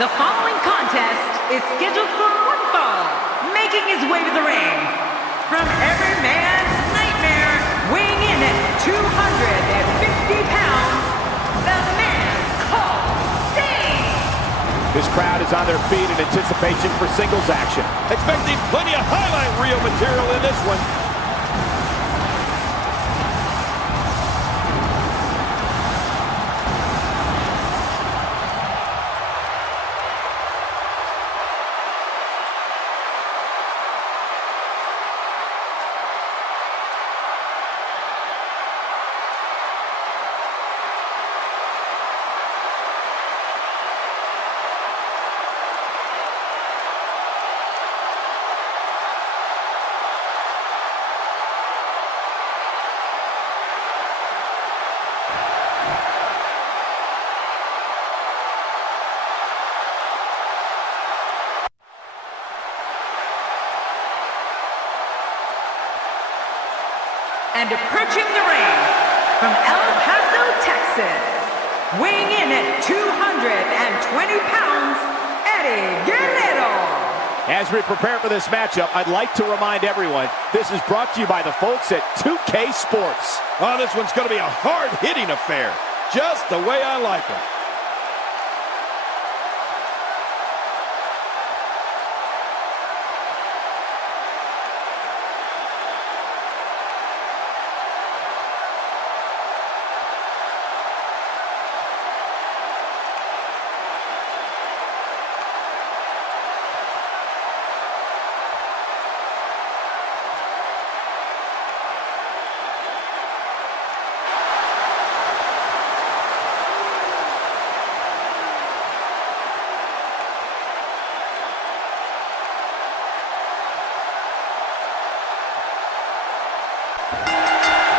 The following contest is scheduled for one fall. Making his way to the ring, from every man's nightmare, weighing in at 250 pounds, the man called Sting. This crowd is on their feet in anticipation for singles action. Expecting plenty of highlight reel material in this one. And approaching the ring, from El Paso, Texas, weighing in at 220 pounds, Eddie Guerrero. As we prepare for this matchup, I'd like to remind everyone, this is brought to you by the folks at 2K Sports. Oh, this one's going to be a hard-hitting affair, just the way I like them.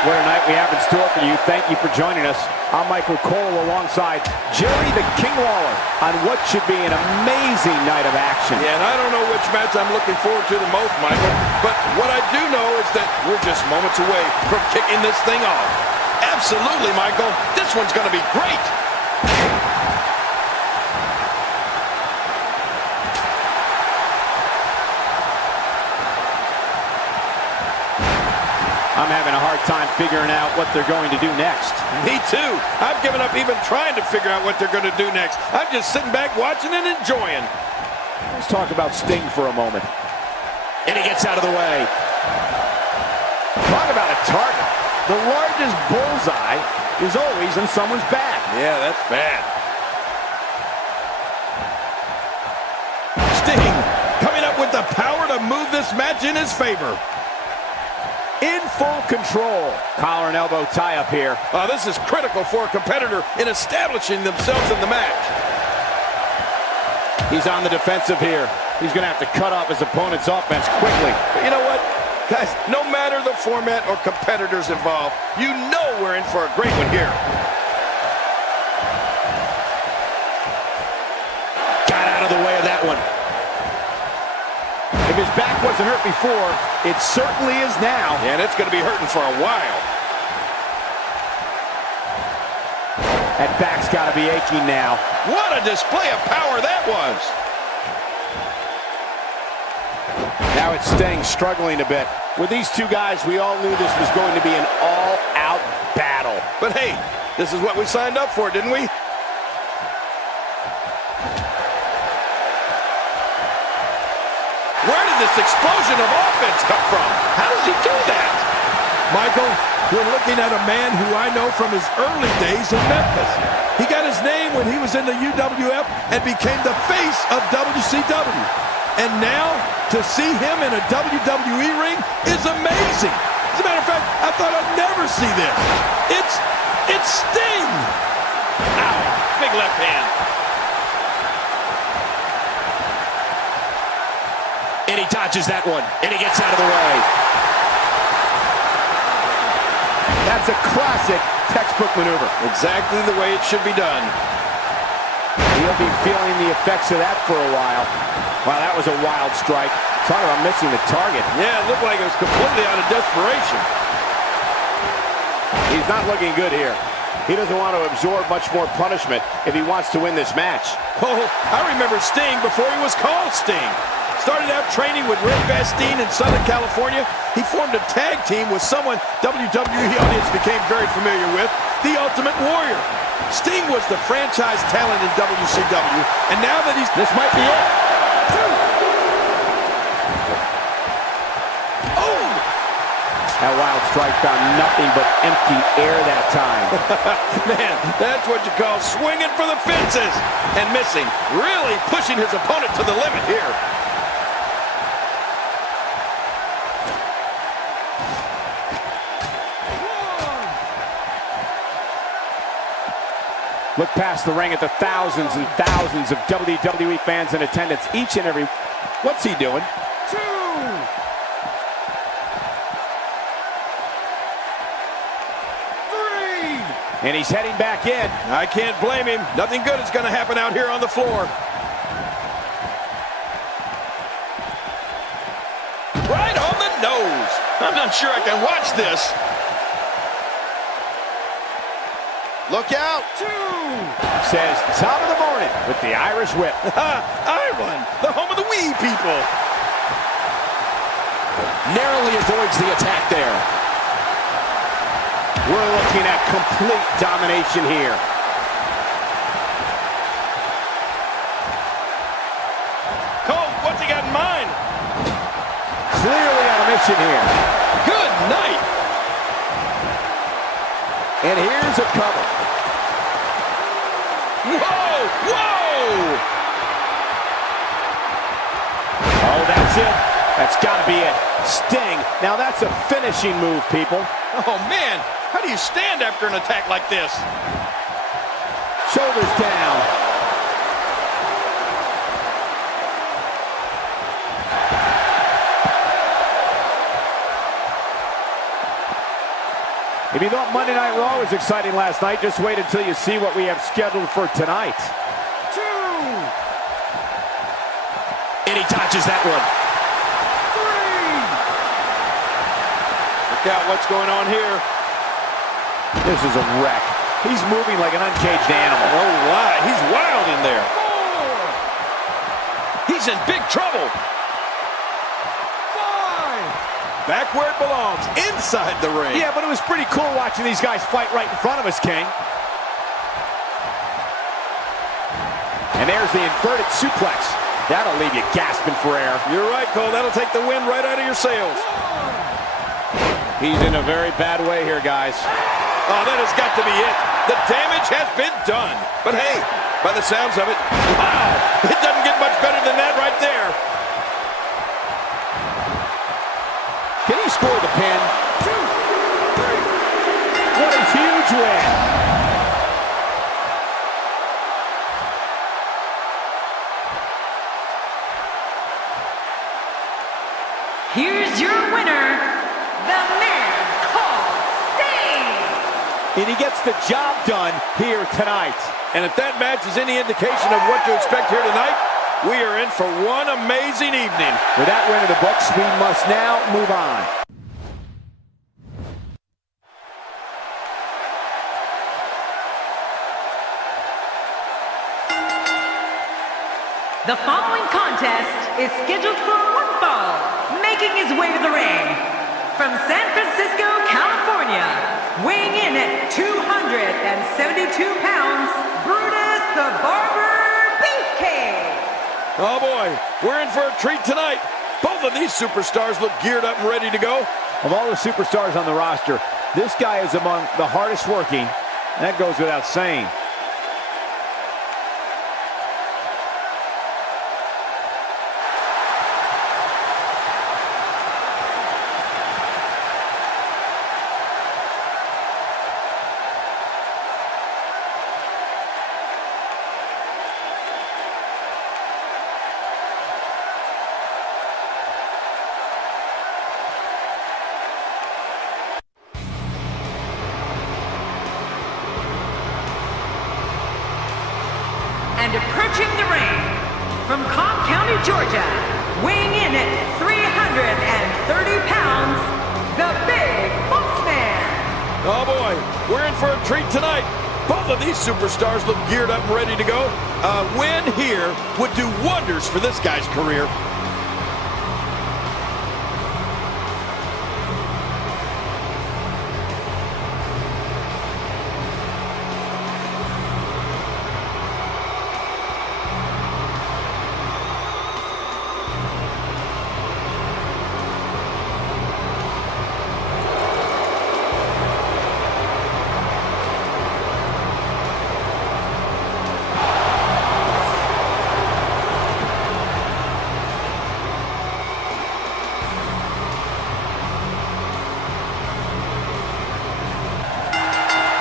What a night we have in store for you. Thank you for joining us. I'm Michael Cole alongside Jerry the King Lawler on what should be an amazing night of action. Yeah, and I don't know which match I'm looking forward to the most, Michael, but what I do know is that we're just moments away from kicking this thing off. Absolutely, Michael. This one's going to be great. I'm having a hard time figuring out what they're going to do next. Me too. I've given up even trying to figure out what they're going to do next. I'm just sitting back watching and enjoying. Let's talk about Sting for a moment. And he gets out of the way. Talk about a target. The largest bullseye is always in someone's back. Yeah, that's bad. Sting coming up with the power to move this match in his favor. In full control. Collar and elbow tie up here. This is critical for a competitor in establishing themselves in the match. He's on the defensive here. He's going to have to cut off his opponent's offense quickly. But you know what, guys? No matter the format or competitors involved, you know we're in for a great one here. Got out of the way of that one. If his back wasn't hurt before, it certainly is now. And it's going to be hurting for a while. That back's got to be aching now. What a display of power that was. Now it's Sting struggling a bit. With these two guys, we all knew this was going to be an all-out battle. But hey, this is what we signed up for, didn't we? Where did this explosion of offense come from? How does he do that? Michael, we're looking at a man who I know from his early days in Memphis. He got his name when he was in the WWF and became the face of WCW. And now, to see him in a WWE ring is amazing. As a matter of fact, I thought I'd never see this. It's Sting! Ow, big left hand. And he dodges that one, and he gets out of the way. That's a classic textbook maneuver. Exactly the way it should be done. He'll be feeling the effects of that for a while. Wow, that was a wild strike. Talk about missing the target. Yeah, it looked like it was completely out of desperation. He's not looking good here. He doesn't want to absorb much more punishment if he wants to win this match. Oh, I remember Sting before he was called Sting. Started out training with Ray Bastien in Southern California. He formed a tag team with someone WWE audience became very familiar with, the Ultimate Warrior. Sting was the franchise talent in WCW, and now that this might be it. Oh! That wild strike found nothing but empty air that time. Man, that's what you call swinging for the fences and missing. Really pushing his opponent to the limit here. Look past the ring at the thousands and thousands of WWE fans in attendance each and every... What's he doing? 2. And he's heading back in. I can't blame him. Nothing good is going to happen out here on the floor. Right on the nose. I'm not sure I can watch this. Look out. 2. Says top of the morning with the Irish whip. Ireland, the home of the wee people. Narrowly avoids the attack there. We're looking at complete domination here. Cole, what's he got in mind? Clearly on a mission here. Good night. And here's a cover. Whoa, whoa. Oh, that's it. That's got to be it. Sting. Now that's a finishing move, people. Oh, man. How do you stand after an attack like this? Shoulders down. If you thought Monday Night Raw was exciting last night, just wait until you see what we have scheduled for tonight. 2. And he dodges that one. 3. Look out, what's going on here? This is a wreck. He's moving like an uncaged animal. Oh, my. He's wild in there. 4. He's in big trouble. 5. Back where it belongs, inside the ring. Yeah, but it was pretty cool watching these guys fight right in front of us, King. And there's the inverted suplex. That'll leave you gasping for air. You're right, Cole. That'll take the wind right out of your sails. He's in a very bad way here, guys. Oh, that has got to be it. The damage has been done. But hey, by the sounds of it, wow, it doesn't get much better than that right there. Can he score the pin? 2, 3. What a huge win. Here's your winner, the man called Sting. And he gets the job done here tonight. And if that match is any indication of what to expect here tonight, we are in for one amazing evening. With that win in the books, we must now move on. The following contest is scheduled for one fall, making his way to the ring. From San Francisco, California, weighing in at 272 pounds, Brutus the Barber Beefcake. Oh boy, we're in for a treat tonight. Both of these superstars look geared up and ready to go. Of all the superstars on the roster, this guy is among the hardest working. That goes without saying. And approaching the ring, from Cobb County, Georgia, weighing in at 330 pounds, the Big Boss Man. Oh boy, we're in for a treat tonight. Both of these superstars look geared up and ready to go. A win here would do wonders for this guy's career.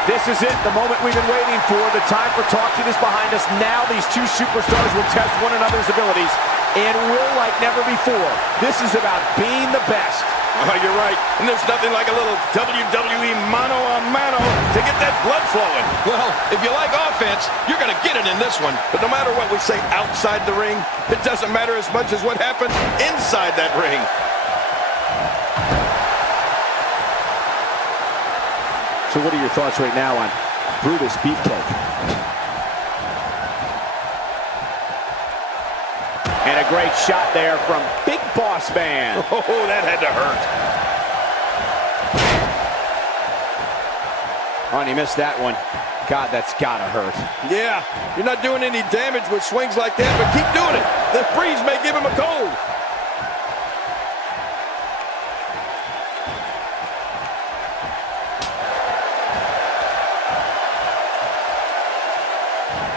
This is it, the moment we've been waiting for. The time for talking is behind us. Now these two superstars will test one another's abilities and will like never before. This is about being the best. Oh, you're right. And there's nothing like a little WWE mano-a-mano to get that blood flowing. Well, if you like offense, you're going to get it in this one. But no matter what we say outside the ring, it doesn't matter as much as what happens inside that ring. So what are your thoughts right now on Brutus Beefcake? And a great shot there from Big Boss Man. Oh, that had to hurt. Oh, and he missed that one. God, that's gotta hurt. Yeah, you're not doing any damage with swings like that, but keep doing it. The breeze may give him a cold.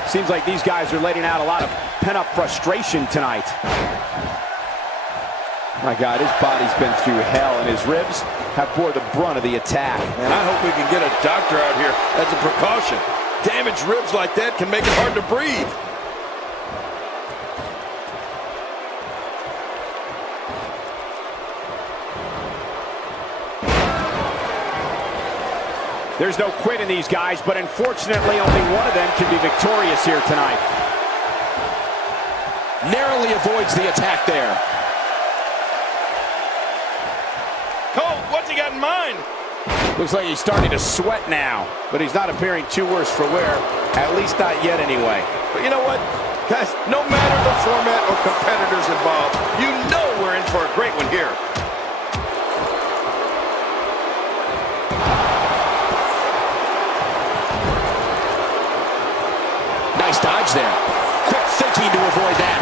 Seems like these guys are letting out a lot of pent-up frustration tonight. My God, his body's been through hell, and his ribs have bore the brunt of the attack. And I hope we can get a doctor out here as a precaution. Damaged ribs like that can make it hard to breathe. There's no quit in these guys, but unfortunately only one of them can be victorious here tonight. Narrowly avoids the attack there. Cole, what's he got in mind? Looks like he's starting to sweat now, but he's not appearing too worse for wear, at least not yet anyway. But you know what? Guys, no matter the format or competitors involved, you know we're in for a great one here. Nice dodge there. Quick thinking to avoid that.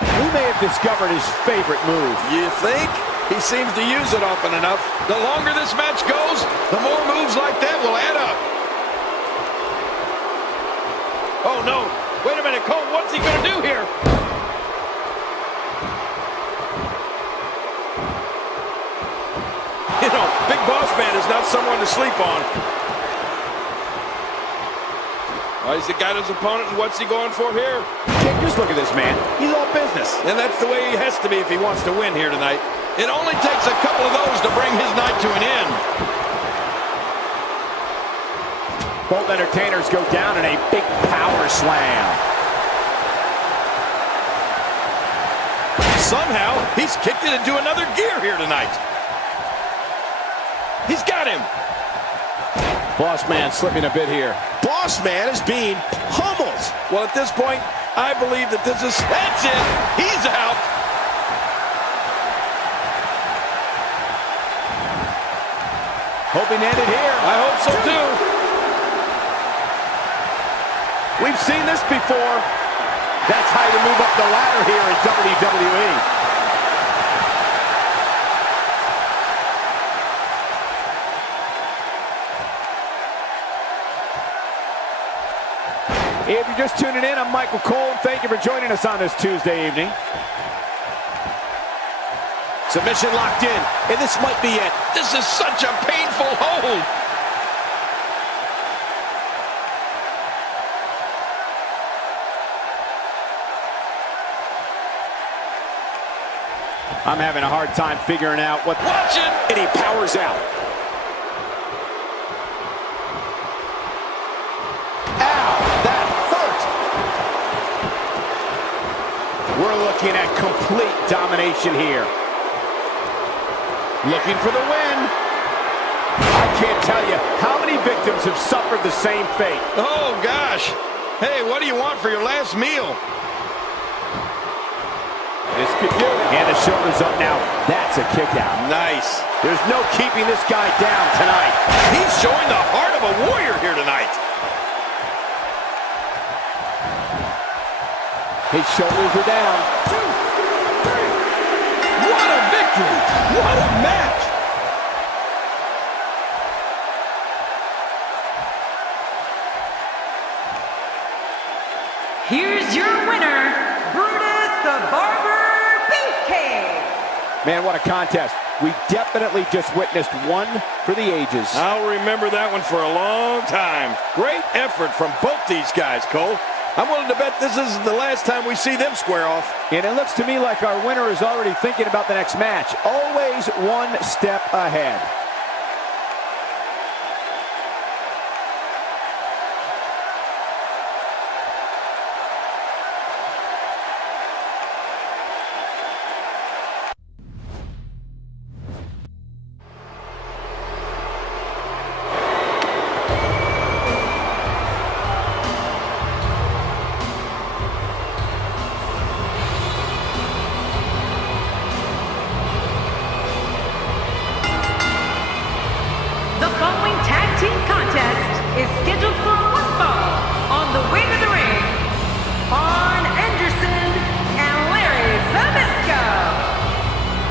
He may have discovered his favorite move. You think? He seems to use it often enough. The longer this match goes, the more moves like that will add up. Oh, no. Wait a minute, Cole. What's he going to do here? You know, Big Boss Man is not someone to sleep on. Well, he's got his opponent, and what's he going for here? Just look at this man. He's all business. And that's the way he has to be if he wants to win here tonight. It only takes a couple of those to bring his night to an end. Both entertainers go down in a big power slam. Somehow, he's kicked it into another gear here tonight. He's got him. Boss Man slipping a bit here. Boss Man is being pummeled. Well, at this point, I believe that this is... That's it. He's out. Hoping to end it here. I hope so, too. We've seen this before. That's how you move up the ladder here in WWE. If you're just tuning in, I'm Michael Cole. Thank you for joining us on this Tuesday evening. Submission locked in, and this might be it. This is such a painful hold. I'm having a hard time figuring out what... Watch it! And he powers out. We're looking at complete domination here. Looking for the win. I can't tell you how many victims have suffered the same fate. Oh, gosh. Hey, what do you want for your last meal? This could do it. And the shoulder's up now. That's a kick out. Nice. There's no keeping this guy down tonight. He's showing the heart of a warrior here tonight. His shoulders are down. 2, 3. What a victory. What a match. Here's your winner, Brutus the Barber Beefcake. Man, what a contest. We definitely just witnessed one for the ages. I'll remember that one for a long time. Great effort from both these guys, Cole. I'm willing to bet this isn't the last time we see them square off. And it looks to me like our winner is already thinking about the next match. Always one step ahead. Is scheduled for one fall. On the way to the ring, Arn Anderson and Larry Zbyszko,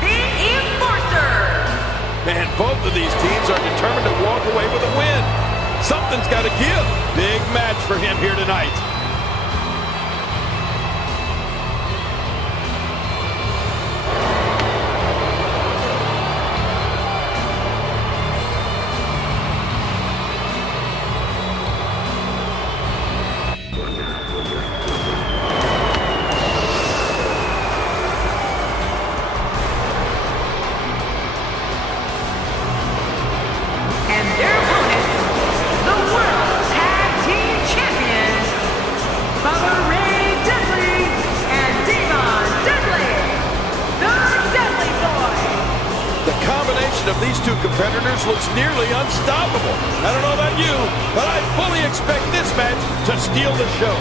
the Enforcers. Man, both of these teams are determined to walk away with a win. Something's got to give. Big match for him here tonight. Of these two competitors looks nearly unstoppable. I don't know about you, but I fully expect this match to steal the show.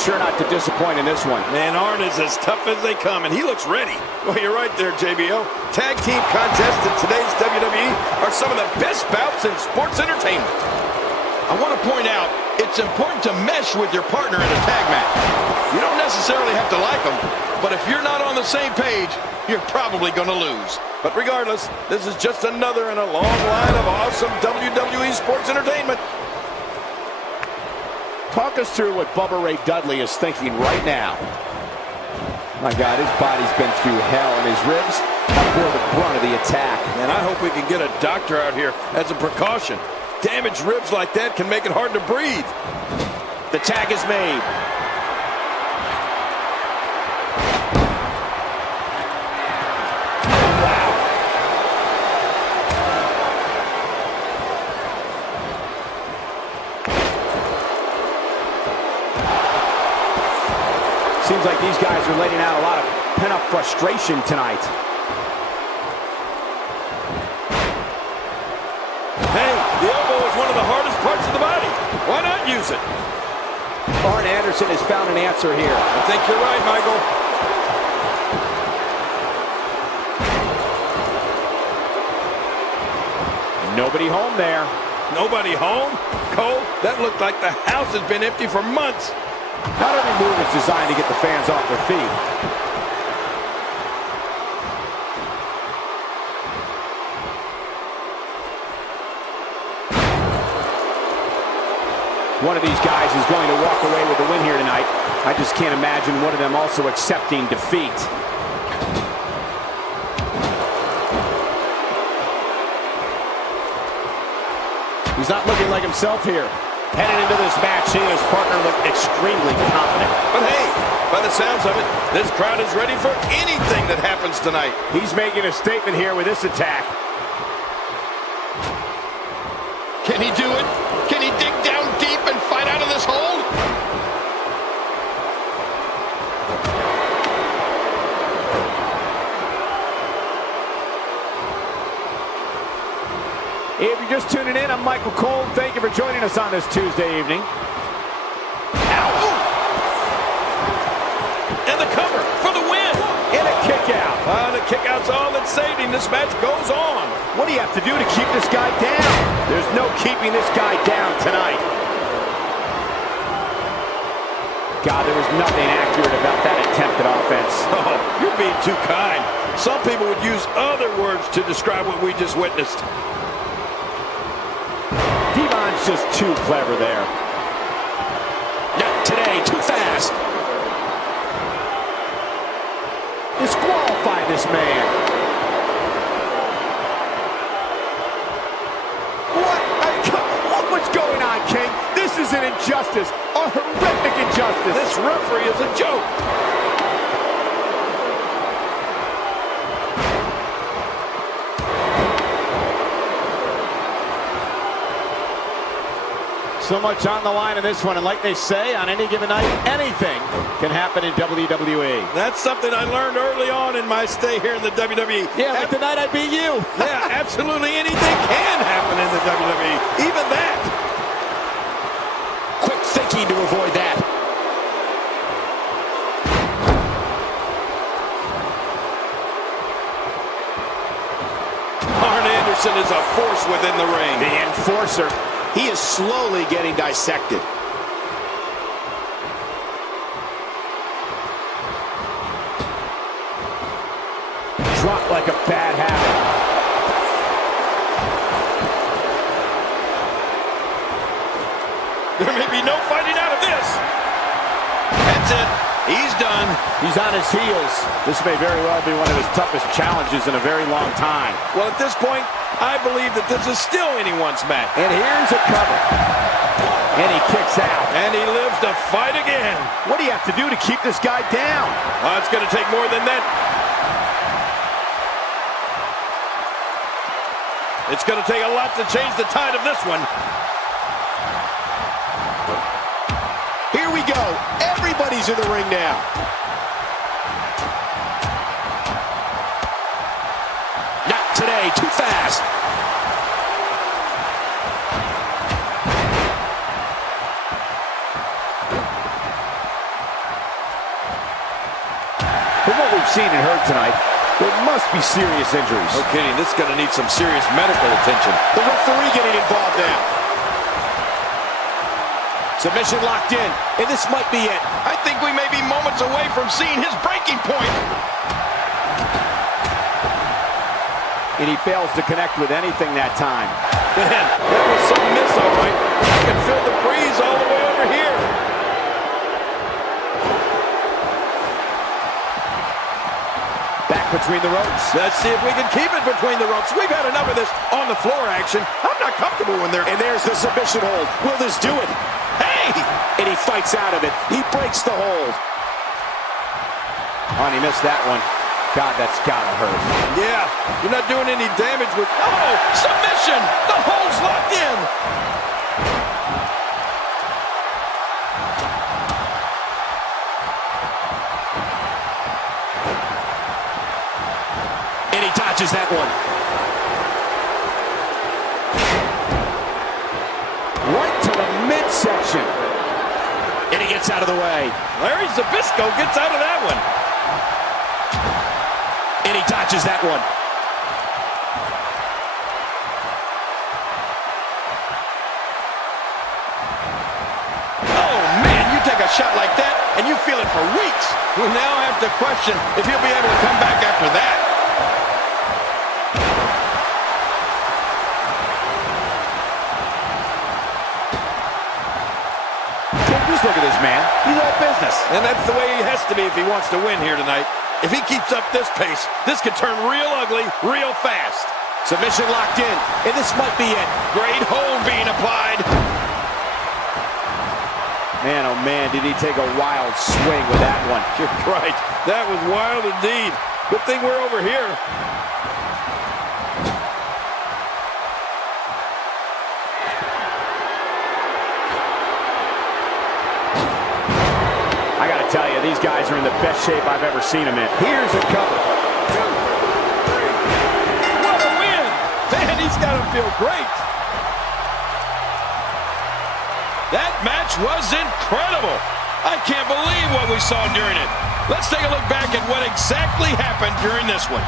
Sure not to disappoint in this one. Man, Arn is as tough as they come, and he looks ready. Well, you're right there, JBO. Tag team contests in today's WWE are some of the best bouts in sports entertainment. I want to point out, it's important to mesh with your partner in a tag match. You don't necessarily have to like them, but if you're not on the same page, you're probably going to lose. But regardless, this is just another in a long line of awesome WWE sports entertainment. Talk us through what Bubba Ray Dudley is thinking right now. My God, his body's been through hell, and his ribs have bore the brunt of the attack. And I hope we can get a doctor out here as a precaution. Damaged ribs like that can make it hard to breathe. The tag is made. Seems like these guys are letting out a lot of pent-up frustration tonight. Hey, the elbow is one of the hardest parts of the body. Why not use it? Arn Anderson has found an answer here. I think you're right, Michael. Nobody home there. Nobody home? Cole, that looked like the house has been empty for months. Not every move is designed to get the fans off their feet. One of these guys is going to walk away with the win here tonight. I just can't imagine one of them also accepting defeat. He's not looking like himself here. Headed into this match, he and his partner look extremely confident. But hey, by the sounds of it, this crowd is ready for anything that happens tonight. He's making a statement here with this attack. Can he do it? Can he dig down deep and fight out of this hole? If you're just tuning in, I'm Michael Cole. Thank you for joining us on this Tuesday evening. Ow! And the cover for the win. And a kick out. The kick out's all that's saved him. This match goes on. What do you have to do to keep this guy down? There's no keeping this guy down tonight. God, there was nothing accurate about that attempt at offense. Oh, you're being too kind. Some people would use other words to describe what we just witnessed. Devon's just too clever there. Not today, too fast. Disqualify this man. What's going on, King? This is an injustice, a horrific injustice. This referee is a joke. So much on the line in this one, and like they say, on any given night, anything can happen in WWE. That's something I learned early on in my stay here in the WWE. Yeah, like the night I beat you. Yeah, absolutely anything can happen in the WWE. Even that. Quick thinking to avoid that. Arn Anderson is a force within the ring. The Enforcer. He is slowly getting dissected. Dropped like a bad habit. There may be no fighting out of this. That's it. He's done. He's on his heels. This may very well be one of his toughest challenges in a very long time. Well, at this point, I believe that this is still anyone's match. And here's a cover. And he kicks out. And he lives to fight again. What do you have to do to keep this guy down? It's going to take more than that. It's going to take a lot to change the tide of this one. Here we go. Everybody's in the ring now. Not today, too fast. From what we've seen and heard tonight, there must be serious injuries. No kidding. This is going to need some serious medical attention. The referee getting involved now. Submission locked in, and this might be it. I think we may be moments away from seeing his breaking point. And he fails to connect with anything that time. Man, that was some miss, all right. I can feel the breeze all the way over here. Back between the ropes. Let's see if we can keep it between the ropes. We've had enough of this on the floor action. I'm not comfortable when they're... And there's the submission hold. Will this do it? Hey! And he fights out of it. He breaks the hold. Oh, and he missed that one. God, that's gotta hurt. Yeah, you're not doing any damage with... Oh, submission! The hold's locked in! And he dodges that one. Right to the midsection. And he gets out of the way. Larry Zbyszko gets out of that one. And he dodges that one. Oh, man, you take a shot like that, and you feel it for weeks. We now have to question if he'll be able to come back after that. Just look at this man. He's all business. And that's the way he has to be if he wants to win here tonight. If he keeps up this pace, this could turn real ugly real fast. Submission locked in, and this might be it. Great hold being applied. Man, oh man, did he take a wild swing with that one. You're right. That was wild indeed. Good thing we're over here. I gotta tell you, these guys are in the best shape I've ever seen them in. Here's a cover. 2, 3. What a win! Man, he's got to feel great. That match was incredible. I can't believe what we saw during it. Let's take a look back at what exactly happened during this one.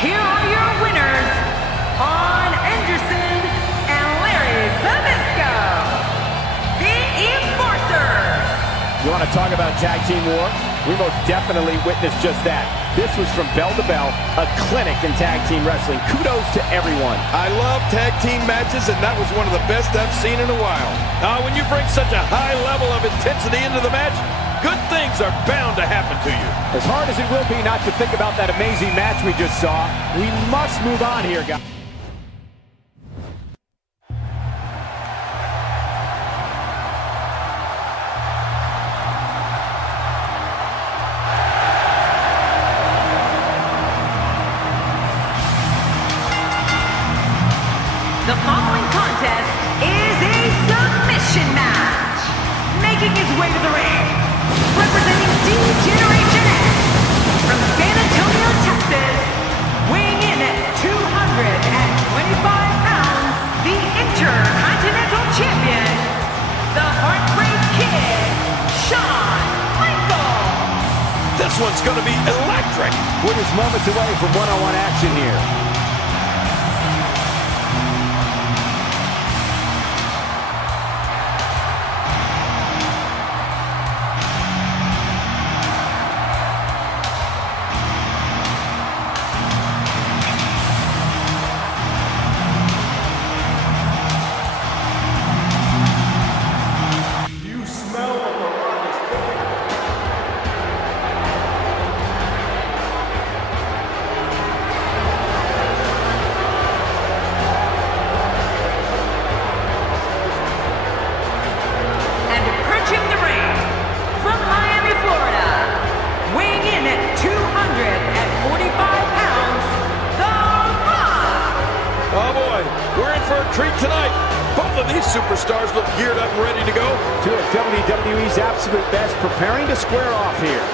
Here are your winners, Shawn Anderson and Larry Zbyszko, the Enforcers. You want to talk about tag team war? We most definitely witnessed just that. This was from bell to bell, a clinic in tag team wrestling. Kudos to everyone. I love tag team matches, and that was one of the best I've seen in a while. When you bring such a high level of intensity into the match, good things are bound to happen to you. As hard as it will be not to think about that amazing match we just saw, we must move on here, guys. The following contest is a submission match. Making his way to the ring, representing D-Generation X from San Antonio, Texas, weighing in at 225 pounds, the Intercontinental Champion, the Heartbreak Kid, Shawn Michaels. This one's going to be electric. We're just moments away from one-on-one action here. Treat tonight. Both of these superstars look geared up and ready to go. Two of WWE's absolute best preparing to square off here.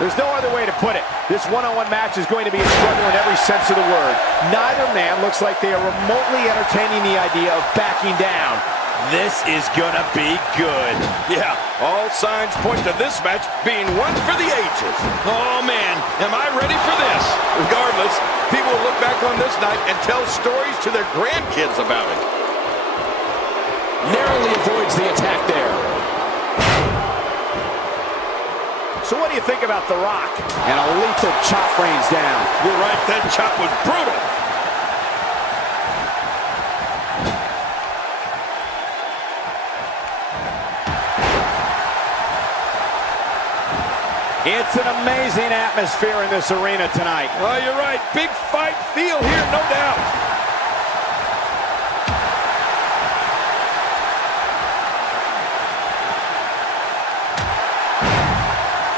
There's no other way to put it. This one-on-one match is going to be a struggle in every sense of the word. Neither man looks like they are remotely entertaining the idea of backing down. This is gonna be good. Yeah, all signs point to this match being one for the ages. Oh man, am I ready for this? Regardless, people will look back on this night and tell stories to their grandkids about it. Narrowly avoids the attack there. So what do you think about The Rock? And a lethal chop rains down. You're right, that chop was brutal. It's an amazing atmosphere in this arena tonight. Oh, you're right. Big fight feel here, no doubt.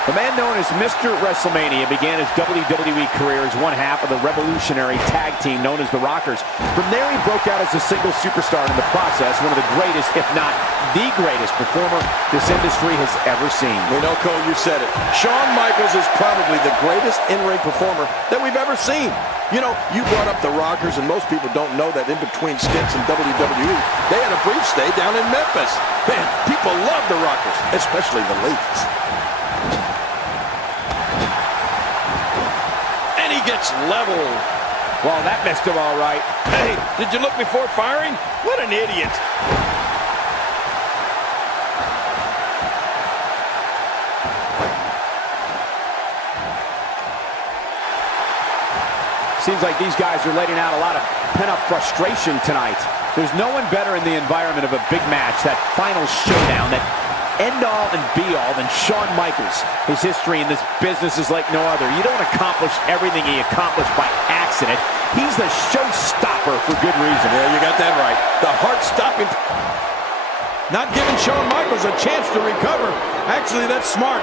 The man known as Mr. WrestleMania began his WWE career as one half of the revolutionary tag team known as the Rockers. From there, he broke out as a single superstar, and in the process, one of the greatest, if not the greatest performer this industry has ever seen. We know, Cole, you said it. Shawn Michaels is probably the greatest in-ring performer that we've ever seen. You know, you brought up the Rockers, and most people don't know that in between stints in WWE, they had a brief stay down in Memphis. Man, people love the Rockers, especially the ladies. And he gets leveled. Well, that missed him all right. Hey, did you look before firing? What an idiot. Seems like these guys are letting out a lot of pent-up frustration tonight. There's no one better in the environment of a big match, that final showdown, that end-all and be-all than Shawn Michaels. His history in this business is like no other. You don't accomplish everything he accomplished by accident. He's the showstopper for good reason. Yeah, you got that right. The heart-stopping... Not giving Shawn Michaels a chance to recover. Actually, that's smart.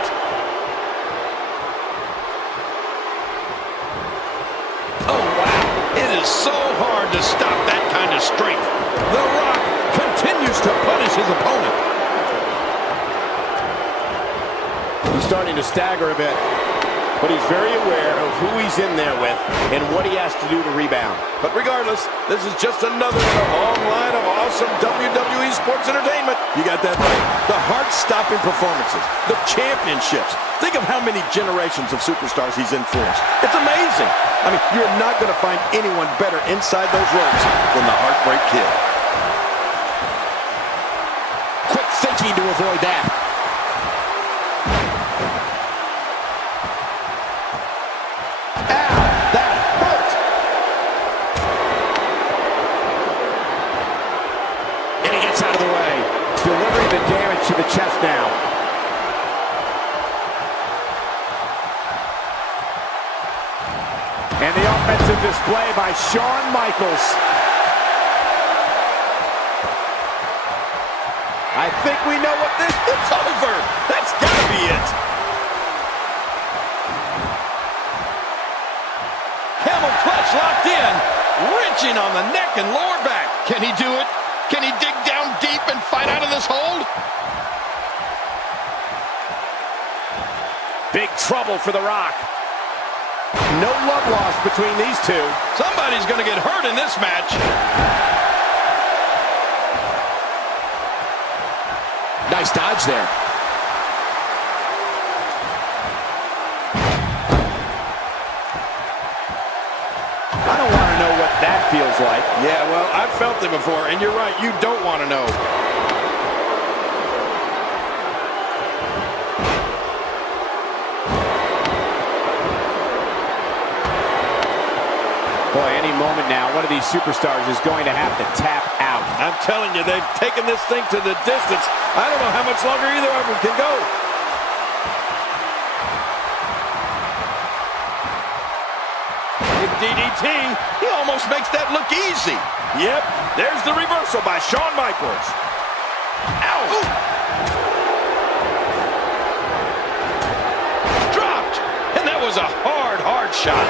Oh, wow. It is so hard to stop that kind of strength. The Rock continues to punish his opponent. He's starting to stagger a bit, but he's very aware of who he's in there with and what he has to do to rebound. But regardless, this is just another in a long line of awesome WWE sports entertainment. You got that right. The heart-stopping performances, the championships. Think of how many generations of superstars he's influenced. It's amazing. I mean, you're not going to find anyone better inside those ropes than the Heartbreak Kid. Quick thinking to avoid that. Delivering the damage to the chest now. And the offensive display by Shawn Michaels. I think we know what this is. It's over. That's gotta be it. Camel clutch locked in. Wrenching on the neck and lower back. Can he do it? Can he dig down deep and fight out of this hold? Big trouble for The Rock. No love lost between these two. Somebody's going to get hurt in this match. Nice dodge there. I don't want to know what that feels like. Yeah, well, I've felt it before, and you're right, you don't want to know. Boy, any moment now, one of these superstars is going to have to tap out. I'm telling you, they've taken this thing to the distance. I don't know how much longer either of them can go. DDT, he almost makes that look easy. Yep, there's the reversal by Shawn Michaels. Ow! Ooh. Dropped, and that was a hard shot.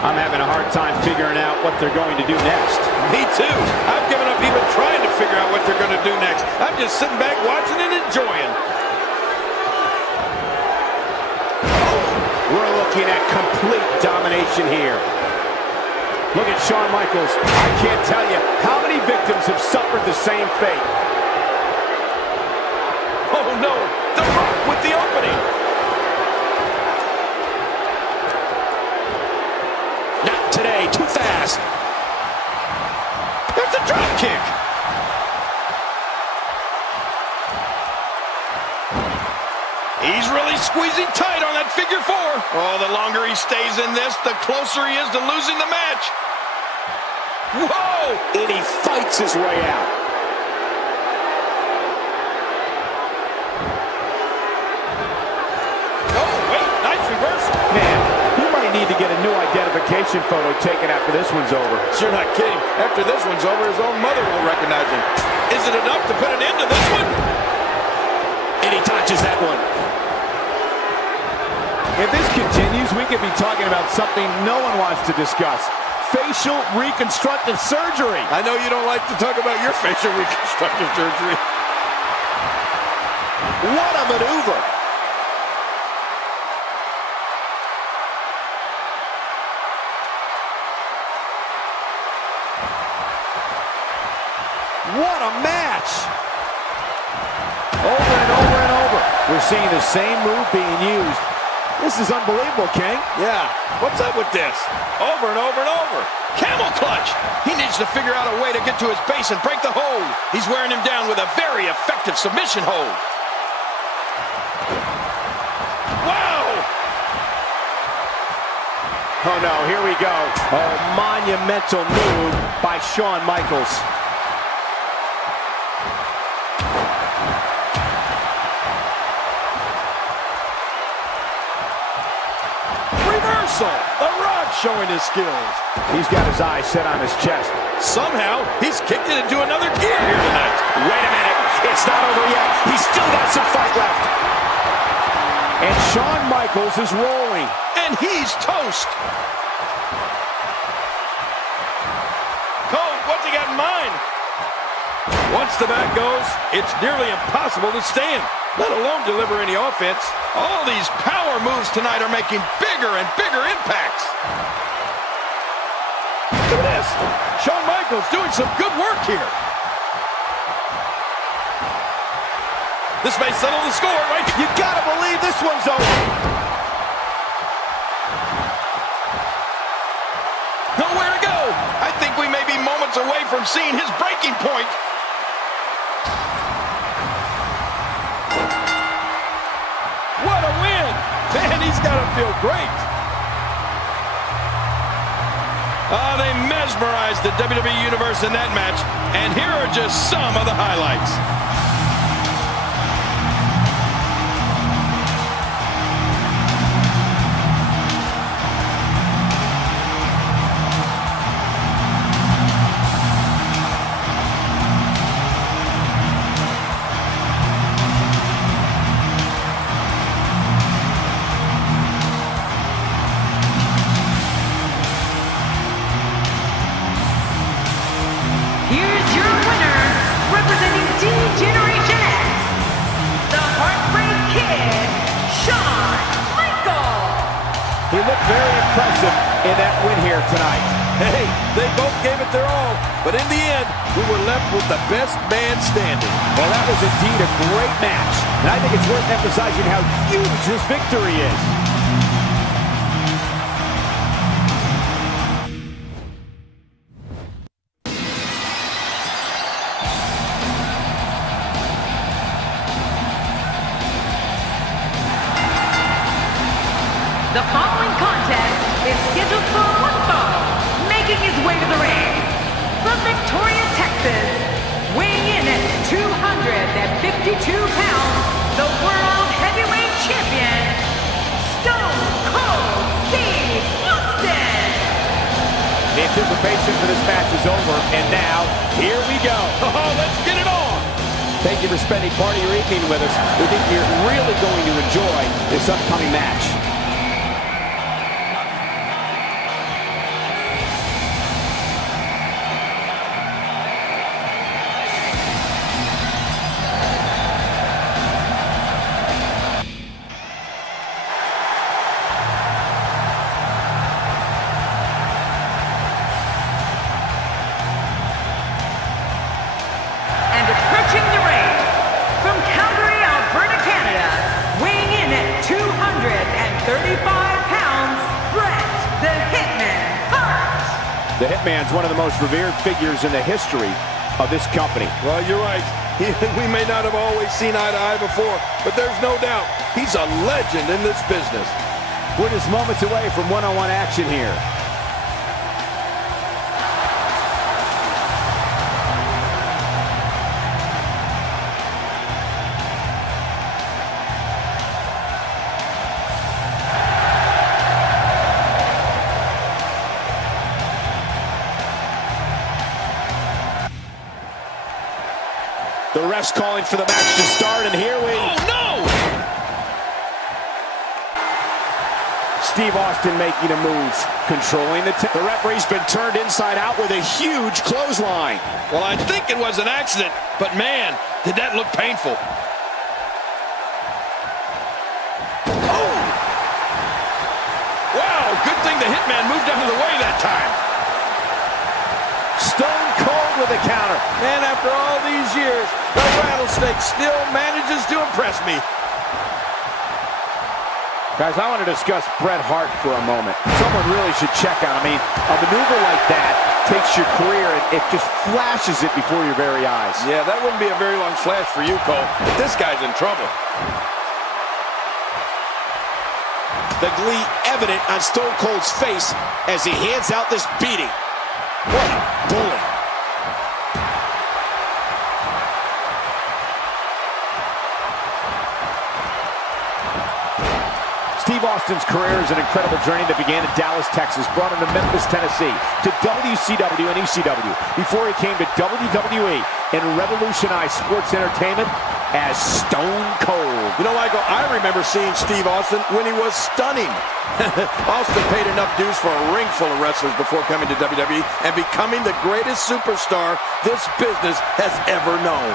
I'm having a hard time figuring out what they're going to do next. Me too. I've given up even trying to figure out what they're going to do next. I'm just sitting back watching and enjoying. We're looking at complete domination here. Look at Shawn Michaels. I can't tell you how many victims have suffered the same fate. Oh no, The Rock with the opening. Not today, too fast. There's a drop kick. He's really squeezing tight on that figure four. Oh, the longer he stays in this, the closer he is to losing the match. Whoa! And he fights his way out. Oh, wait, nice reversal. Man, you might need to get a new identification photo taken after this one's over. You're not kidding. After this one's over, his own mother will recognize him. Is it enough to put an end to this one? And he touches that one. If this continues, we could be talking about something no one wants to discuss. Facial reconstructive surgery. I know you don't like to talk about your facial reconstructive surgery. What a maneuver. What a match! Over and over and over. We're seeing the same move being used. This is unbelievable, King. Yeah, what's up with this? Over and over and over. Camel clutch! He needs to figure out a way to get to his base and break the hold. He's wearing him down with a very effective submission hold. Wow! Oh no, here we go. A monumental move by Shawn Michaels. The Rock showing his skills. He's got his eyes set on his chest. Somehow, he's kicked it into another gear here tonight. Wait a minute. It's not over yet. He's still got some fight left. And Shawn Michaels is rolling. And he's toast. Cole, what's he got in mind? Once the back goes, it's nearly impossible to stand, let alone deliver any offense. All these power moves tonight are making bigger and bigger impacts. Look at this. Shawn Michaels doing some good work here. This may settle the score, right? You gotta believe this one's over. Nowhere to go. I think we may be moments away from seeing his breaking point. What a win! Man, he's got to feel great. They mesmerized the WWE Universe in that match, and here are just some of the highlights. He looked very impressive in that win here tonight. Hey, they both gave it their all, but in the end, we were left with the best man standing. Well, that was indeed a great match, and I think it's worth emphasizing how huge this victory is. The following contest is scheduled for one fall, making his way to the ring. From Victoria, Texas, weighing in at 252 pounds, the World Heavyweight Champion, Stone Cold Steve Austin. The anticipation for this match is over, and now, here we go. Oh, let's get it on. Thank you for spending part of your evening with us. We think you're really going to enjoy this upcoming match. Approaching the ring, from Calgary, Alberta, Canada, weighing in at 235 pounds, Bret, the Hitman Hart. The Hitman's one of the most revered figures in the history of this company. Well, you're right. We may not have always seen eye to eye before, but there's no doubt he's a legend in this business. We're just moments away from one-on-one action here. The ref's calling for the match to start, and here we... Oh, no! Steve Austin making a move, controlling the... The referee's been turned inside out with a huge clothesline. Well, I think it was an accident, but man, did that look painful. Oh! Wow, good thing the Hitman moved out of the way that time. Stone Cold with a counter. And after all these years, the Rattlesnake still manages to impress me. Guys, I want to discuss Bret Hart for a moment. Someone really should check on him. I mean, a maneuver like that takes your career and it just flashes it before your very eyes. Yeah, that wouldn't be a very long flash for you, Cole, but this guy's in trouble. The glee evident on Stone Cold's face as he hands out this beating. What a bully. Steve Austin's career is an incredible journey that began in Dallas, Texas, brought him to Memphis, Tennessee, to WCW and ECW, before he came to WWE and revolutionized sports entertainment as Stone Cold. You know, Michael, I remember seeing Steve Austin when he was stunning. Austin paid enough dues for a ring full of wrestlers before coming to WWE and becoming the greatest superstar this business has ever known.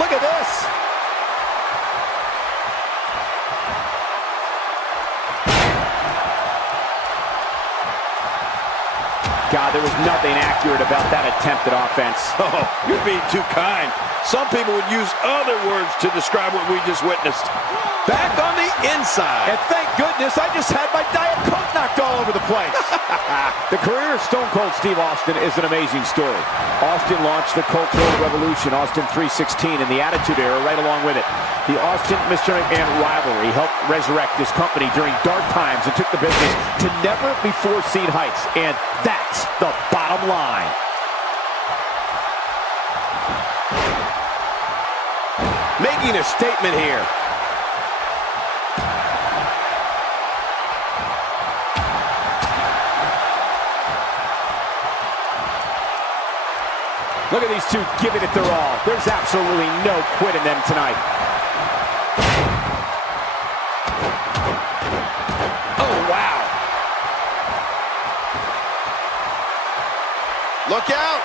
Look at this. God, there was nothing accurate about that attempt at offense. Oh, you're being too kind. Some people would use other words to describe what we just witnessed. Back on the inside. And thank goodness I just had my Diet Coke knocked all over the place. The career of Stone Cold Steve Austin is an amazing story. Austin launched the cultural revolution, Austin 316, and the Attitude Era right along with it. The Austin-Mr. McMahon rivalry helped resurrect this company during dark times and took the business to never-before-seen heights. And that's the bottom line. Making a statement here. Look at these two giving it their all. There's absolutely no quitting them tonight. Oh, wow. Look out.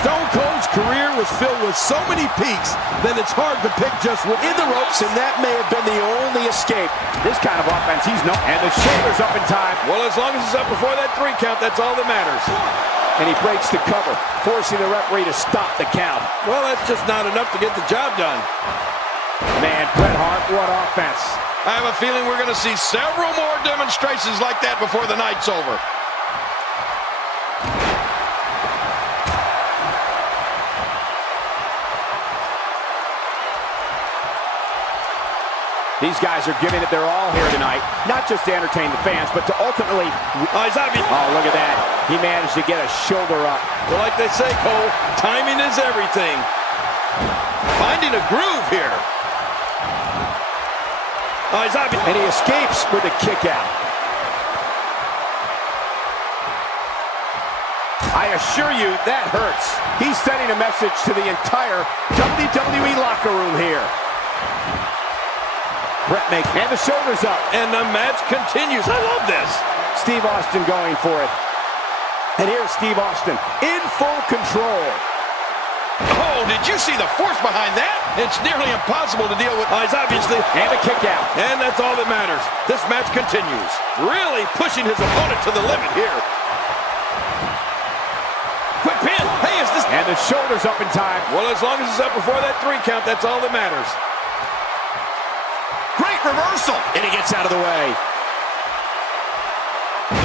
Stone Cold's career was filled with so many peaks that it's hard to pick just one. In the ropes, and that may have been the only escape. This kind of offense, he's no... And the shoulder's up in time. Well, as long as it's up before that 3 count, that's all that matters. And he breaks the cover, forcing the referee to stop the count. Well, that's just not enough to get the job done. Man, Bret Hart, what offense. I have a feeling we're going to see several more demonstrations like that before the night's over. These guys are giving it their all here tonight, not just to entertain the fans, but to ultimately... Oh, look at that. He managed to get a shoulder up. Well, like they say, Cole, timing is everything. Finding a groove here. And he escapes with a kick out. I assure you, that hurts. He's sending a message to the entire WWE locker room here. Bret makes, and the shoulders up. And the match continues. I love this. Steve Austin going for it. And here's Steve Austin in full control. Oh, did you see the force behind that? It's nearly impossible to deal with. Obviously. And a kick out. And that's all that matters. This match continues. Really pushing his opponent to the limit here. Quick pin. Hey, is this... And the shoulders up in time. Well, as long as it's up before that 3 count, that's all that matters. Great reversal. And he gets out of the way.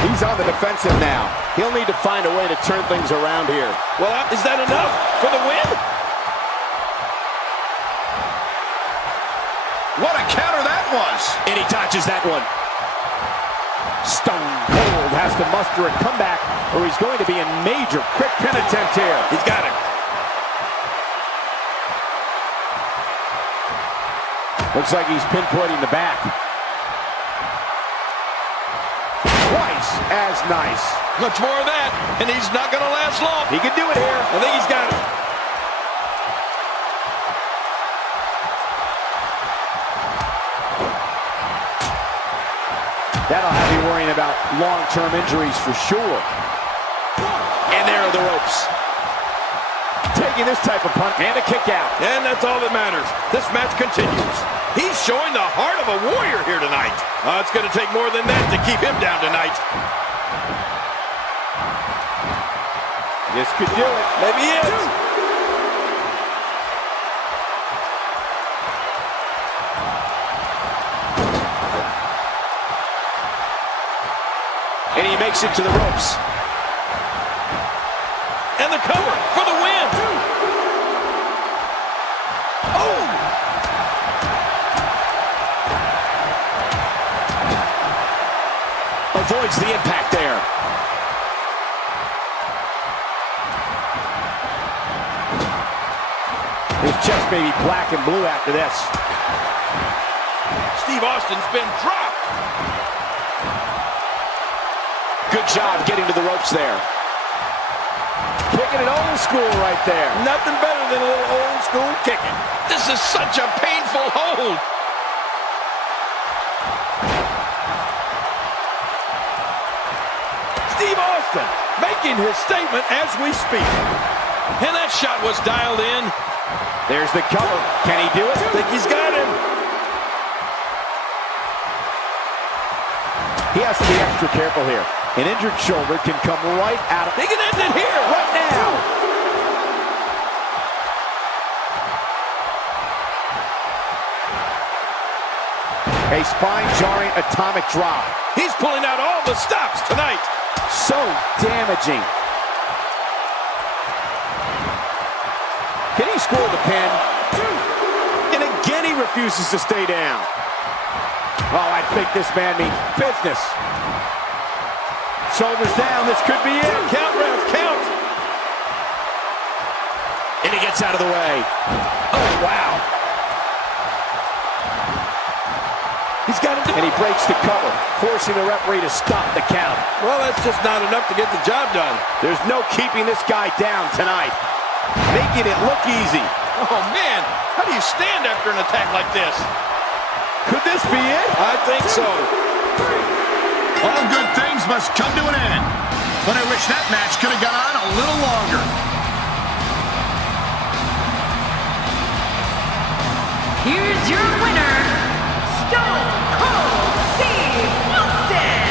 He's on the defensive now. He'll need to find a way to turn things around here. Well, is that enough for the win? What a counter that was. And he dodges that one. Stone Cold has to muster a comeback or he's going to be in major quick pin attempt here. He's got it. Looks like he's pinpointing the back. Twice as nice. Much more of that, and he's not going to last long. He can do it here. I think he's got it. That'll have you worrying about long-term injuries for sure. And there are the ropes. Taking this type of punt and a kick out. And that's all that matters. This match continues. He's showing the heart of a warrior here tonight. It's going to take more than that to keep him down tonight. This could do it. Maybe it. And he makes it to the ropes. And the cover for the win. Oh! Avoids the impact there. His chest may be black and blue after this. Steve Austin's been dropped. Good job getting to the ropes there. Kicking it old school right there. Nothing better than a little old school kicking. This is such a painful hold. Steve Austin making his statement as we speak. And that shot was dialed in. There's the cover. Can he do it? I think he's got him. He has to be extra careful here. An injured shoulder can come right out of... He can end it here, right now. A spine-jarring atomic drop. He's pulling out all the stops tonight. So damaging. Can he score the pin? And again he refuses to stay down. Oh, I think this man means business. Shoulders down, this could be it. Count, Ref, count. And he gets out of the way. Oh, wow. He's got it. And he breaks the cover, forcing the referee to stop the count. Well, that's just not enough to get the job done. There's no keeping this guy down tonight. Making it look easy. Oh, man. How do you stand after an attack like this? Could this be it? I think so. All good things must come to an end. But I wish that match could have gone on a little longer. Here's your winner, Stone Cold Steve Austin.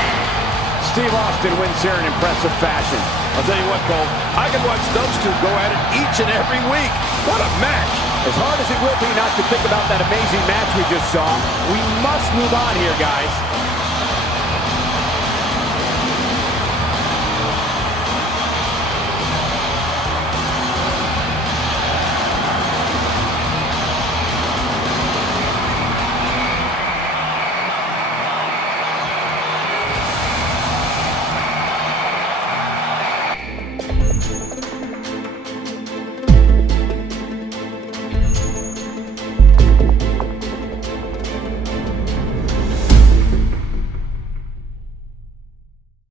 Steve Austin wins here in impressive fashion. I'll tell you what, Cole, I can watch those two go at it each and every week. What a match. As hard as it will be not to think about that amazing match we just saw, we must move on here, guys.